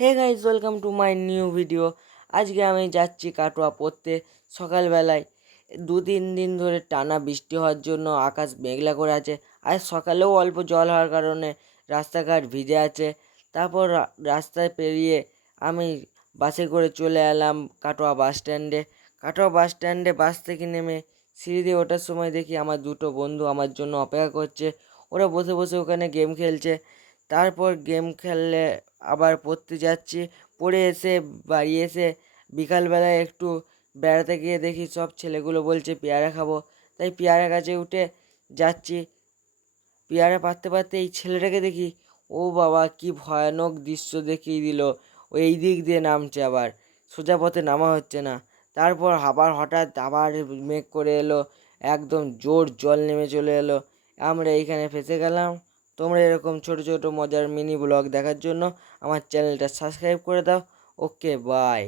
Hey guys, welcome to my new video. আজকে আমি যাচ্ছি কাটোয়া পড়তে। সকালবেলায় 2-3 দিন ধরে টানা বৃষ্টি হওয়ার জন্য আকাশ মেঘলা করে আছে। আজ সকালেও অল্প জল হওয়ার কারণে রাস্তাঘাট ভিজে আছে। তারপর রাস্তায় পেরিয়ে আমি বাসে করে চলে এলাম কাটোয়া বাস স্ট্যান্ডে। কাটোয়া বাস স্ট্যান্ডে বাস থেকে নেমে সিঁড়ি দিয়ে ওঠার সময় দেখি আমার দুটো বন্ধু আমার জন্য অপেক্ষা করছে। ওরা বসে বসে ওখানে গেম খেলছে। তারপর গেম খেললে আবার পড়তে যাচ্ছি। পড়ে এসে বাড়ি এসে বিকালবেলায় একটু বেড়াতে গিয়ে দেখি সব ছেলেগুলো বলছে পেয়ারা খাবো, তাই পেয়ারা গাছে উঠে যাচ্ছি। পেয়ারা পারতে পারতে এই ছেলেটাকে দেখি, ও বাবা কি ভয়ানক দৃশ্য দেখিয়ে দিল। ও এই দিক দিয়ে নামছে, আবার সোজা পথে নামা হচ্ছে না। তারপর আবার হঠাৎ আবার মেঘ করে এলো, একদম জোর জল নেমে চলে এলো। আমরা এইখানে ফেঁসে গেলাম। তোমরা এরকম ছোট ছোট মজার মিনি ব্লগ দেখার জন্য আমার চ্যানেলটা সাবস্ক্রাইব করে দাও। ওকে, বাই।